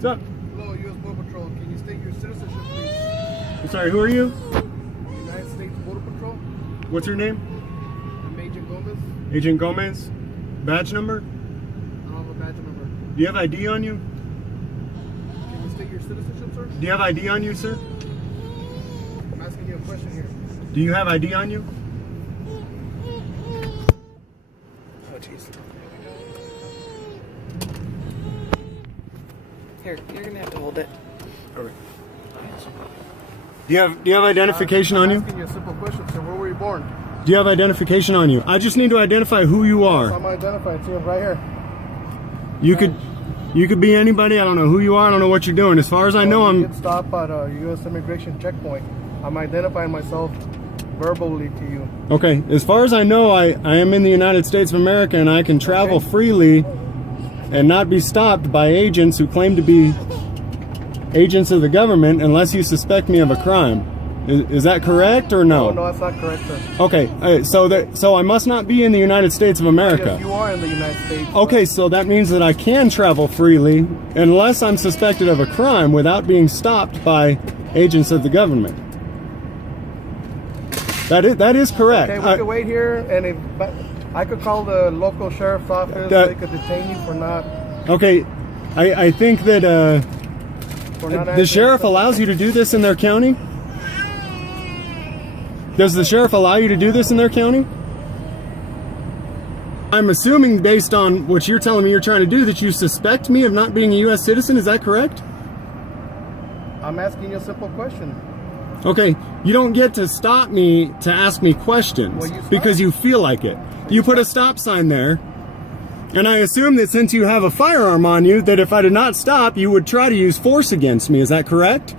What's up? Hello, U.S. Border Patrol. Can you state your citizenship, please? I'm sorry, who are you? United States Border Patrol. What's your name? I'm Agent Gomez. Agent Gomez. Badge number? I don't have a badge number. Do you have ID on you? Can you state your citizenship, sir? Do you have ID on you, sir? I'm asking you a question here. Do you have ID on you? Oh, jeez. Here, you're gonna have to hold it. Okay. Do you have identification on you? I'm asking you a simple question, sir. Where were you born? Do you have identification on you? I just need to identify who you are. I'm identified. See, I'm right here. You could be anybody. I don't know who you are. I don't know what you're doing. As far as I know, You I'm. get stopped at a U.S. immigration checkpoint. I'm identifying myself verbally to you. Okay. As far as I know, I am in the United States of America, and I can travel freely and not be stopped by agents who claim to be agents of the government unless you suspect me of a crime. Is that correct or no? No, that's not correct, sir. Okay, so I must not be in the United States of America. Yes, you are in the United States. Okay, so that means that I can travel freely unless I'm suspected of a crime without being stopped by agents of the government. That is correct. Okay, we could wait here, and if I could call the local sheriff's office, they could detain you for not. Okay, I think that For not the sheriff allows you to do this in their county. Does the sheriff allow you to do this in their county? I'm assuming, based on what you're telling me you're trying to do, that you suspect me of not being a U.S. citizen. Is that correct? I'm asking you a simple question. Okay, you don't get to stop me to ask me questions because you feel like it. You put a stop sign there, and I assume that since you have a firearm on you, that if I did not stop, you would try to use force against me. Is that correct?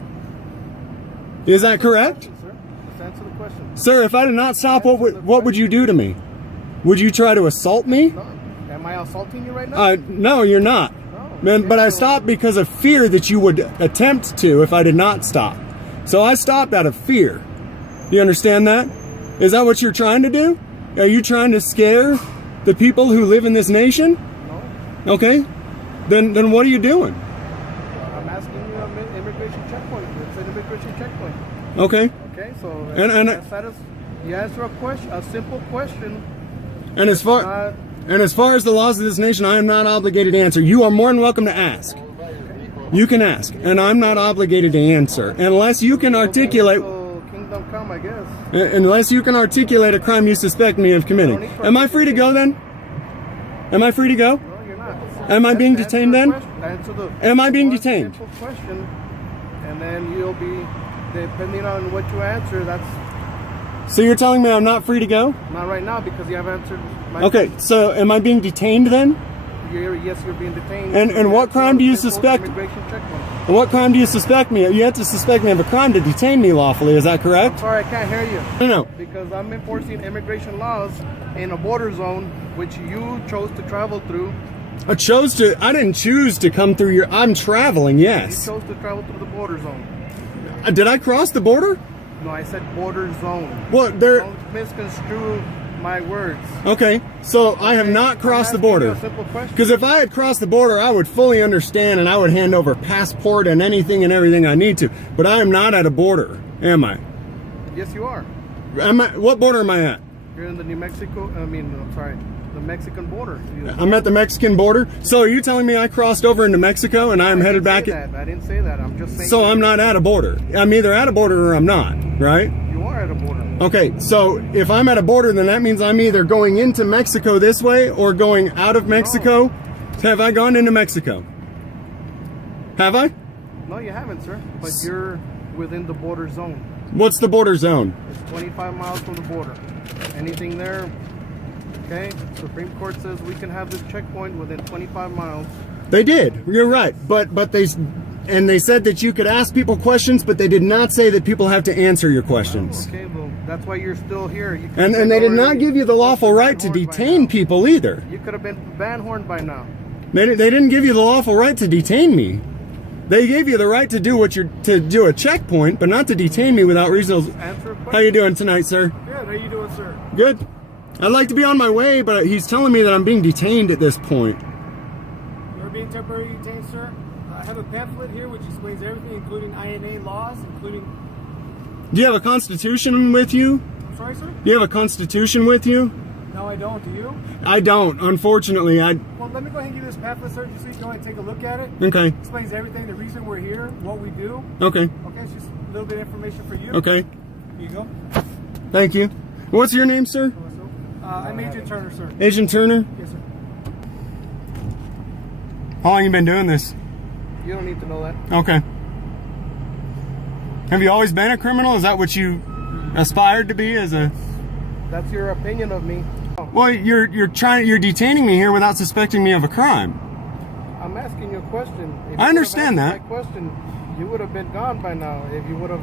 Is that correct? Just answer the question. Sir, if I did not stop, what would you do to me? Would you try to assault me? No. Am I assaulting you right now? No, you're not. No. But I stopped because of fear that you would attempt to if I did not stop. So I stopped out of fear. Do you understand that? Is that what you're trying to do? Are you trying to scare the people who live in this nation? No. Okay. Then what are you doing? I'm asking you an immigration checkpoint. It's an immigration checkpoint. Okay. Okay, so you answer a question, a simple question. And as far as the laws of this nation, I am not obligated to answer. You are more than welcome to ask. You can ask, and I'm not obligated to answer unless you can articulate. So kingdom come, I guess. Unless you can articulate a crime you suspect me of committing. Am I free to go then? Am I free to go? No, you're not. Am I being detained then? Am I being one detained? Simple question, and then you'll be, depending on what you answer, that's So you're telling me I'm not free to go? not right now because you haven't answered my Okay, so am I being detained then? Yes, you're being detained. And what crime do you suspect? Immigration checkpoint. And what crime do you suspect me of? You have to suspect me of a crime to detain me lawfully, is that correct? Sorry, I can't hear you. No. Because I'm enforcing immigration laws in a border zone which you chose to travel through. I didn't choose to come through your, I'm traveling, You yes. chose to travel through the border zone. Did I cross the border? No, I said border zone. Well, Don't misconstrue my words. Okay, so I have not crossed the border. Because if I had crossed the border, I would fully understand and I would hand over passport and anything and everything I need to. But I am not at a border, am I? Yes, you are. What border am I at? You're in the the Mexican border. I'm at the Mexican border. So are you telling me I crossed over into Mexico and I'm headed back? I didn't say that. I'm just saying. So I'm not at a border. I'm either at a border or I'm not, right? You are at a border. Okay, so if I'm at a border, then that means I'm either going into Mexico this way or going out of Mexico. No. Have I gone into Mexico? Have I? No, you haven't, sir. But you're within the border zone. What's the border zone? It's 25 miles from the border. Anything there, okay? Supreme Court says we can have this checkpoint within 25 miles. They did. You're right. But they said that you could ask people questions, but they did not say that people have to answer your questions. Okay, well, that's why you're still here. And they did not give you the lawful right to detain people either. You could have been van-horned by now. They didn't give you the lawful right to detain me. They gave you the right to do do a checkpoint, but not to detain me without reasonable. How you doing tonight, sir? Good. How you doing, sir? Good. I'd like to be on my way, but he's telling me that I'm being detained at this point. You're being temporarily detained, sir? I have a pamphlet here which explains everything, including INA laws, including... Do you have a constitution with you? I'm sorry, sir? Do you have a constitution with you? No, I don't. Do you? I don't, unfortunately. Well, let me go ahead and give you this pamphlet, sir, just so you can go ahead and take a look at it. Okay. It explains everything, the reason we're here, what we do. Okay. Okay, it's just a little bit of information for you. Okay. Here you go. Thank you. What's your name, sir? I'm Agent Turner, sir. Agent Turner? Yes, sir. How long you been doing this? You don't need to know that. Okay. Have you always been a criminal? Is that what you aspired to be as a... That's your opinion of me. Well, you're detaining me here without suspecting me of a crime. I'm asking you a question. If I understand you that. my question, you would have been gone by now. If you would have,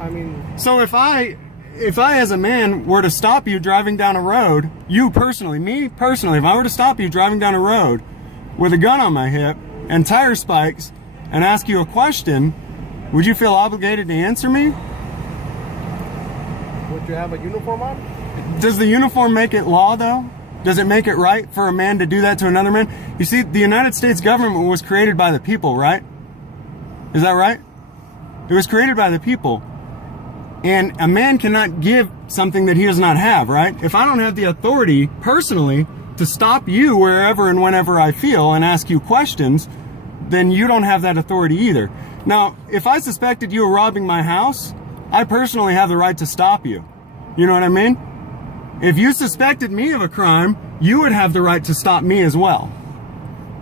I mean... So if I as a man were to stop you driving down a road, you personally, me personally, if I were to stop you driving down a road with a gun on my hip and tire spikes and ask you a question, would you feel obligated to answer me? Would you have a uniform on? Does the uniform make it law, though? Does it make it right for a man to do that to another man? You see, the United States government was created by the people, right? Is that right? It was created by the people. And a man cannot give something that he does not have, right? If I don't have the authority, personally, to stop you wherever and whenever I feel and ask you questions, then you don't have that authority either. Now, if I suspected you were robbing my house, I personally have the right to stop you. You know what I mean? If you suspected me of a crime, you would have the right to stop me as well.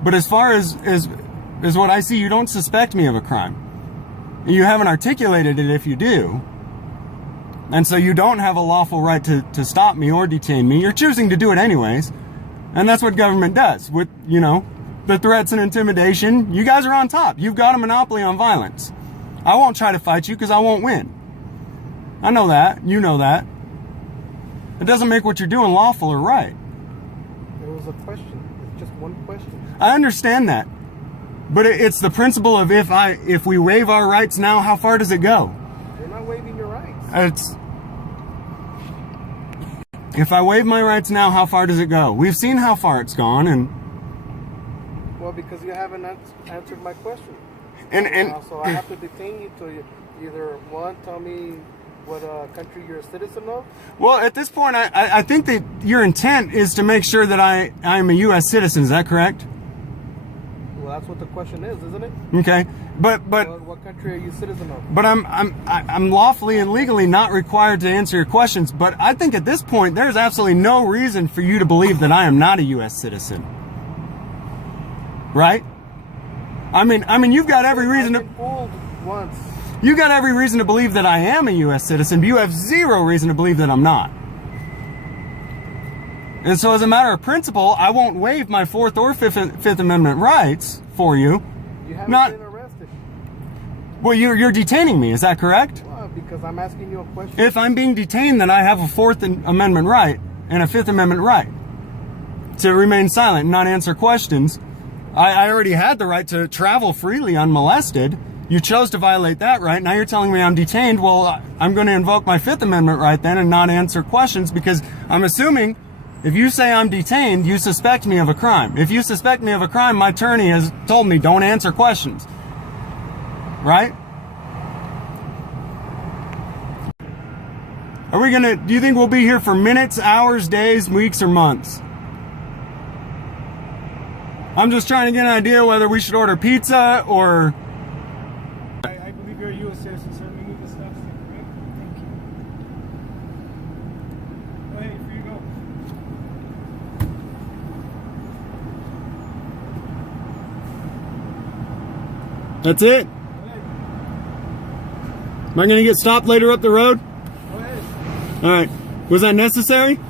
But as far as what I see, you don't suspect me of a crime. You haven't articulated it if you do. And so you don't have a lawful right to stop me or detain me. You're choosing to do it anyways. And that's what government does with, you know, the threats and intimidation. You guys are on top. You've got a monopoly on violence. I won't try to fight you because I won't win. I know that. You know that. It doesn't make what you're doing lawful or right. It was a question. It's just one question. I understand that. But it's the principle of if we waive our rights now, how far does it go? You're not waiving your rights. If I waive my rights now, how far does it go? We've seen how far it's gone, and... Well, because you haven't answered my question. And so I have to detain you till you either, one, tell me what country you're a citizen of. Well, at this point, I think that your intent is to make sure that I am a U.S. citizen. Is that correct? Well, that's what the question is, isn't it? Okay, but what country are you a citizen of? But I'm lawfully and legally not required to answer your questions. But I think at this point, there's absolutely no reason for you to believe that I am not a U.S. citizen. Right? I mean, you've got every reason to... I've been fooled once. You got every reason to believe that I am a U.S. citizen, but you have zero reason to believe that I'm not. And so as a matter of principle, I won't waive my Fourth or Fifth Amendment rights for you. You haven't been arrested. Well, you're detaining me, is that correct? Well, because I'm asking you a question. If I'm being detained, then I have a Fourth Amendment right and a Fifth Amendment right to remain silent and not answer questions. I already had the right to travel freely unmolested. You chose to violate that right. Now you're telling me I'm detained. Well, I'm going to invoke my Fifth Amendment right then and not answer questions, because I'm assuming if you say I'm detained, you suspect me of a crime. If you suspect me of a crime, my attorney has told me don't answer questions. Right? Do you think we'll be here for minutes, hours, days, weeks, or months? I'm just trying to get an idea whether we should order pizza or... I believe you're a U.S. citizen, sir. We need to stop stick, right? Thank you. Go ahead, here you go. That's it? Go ahead. Am I going to get stopped later up the road? Go ahead. All right. Was that necessary?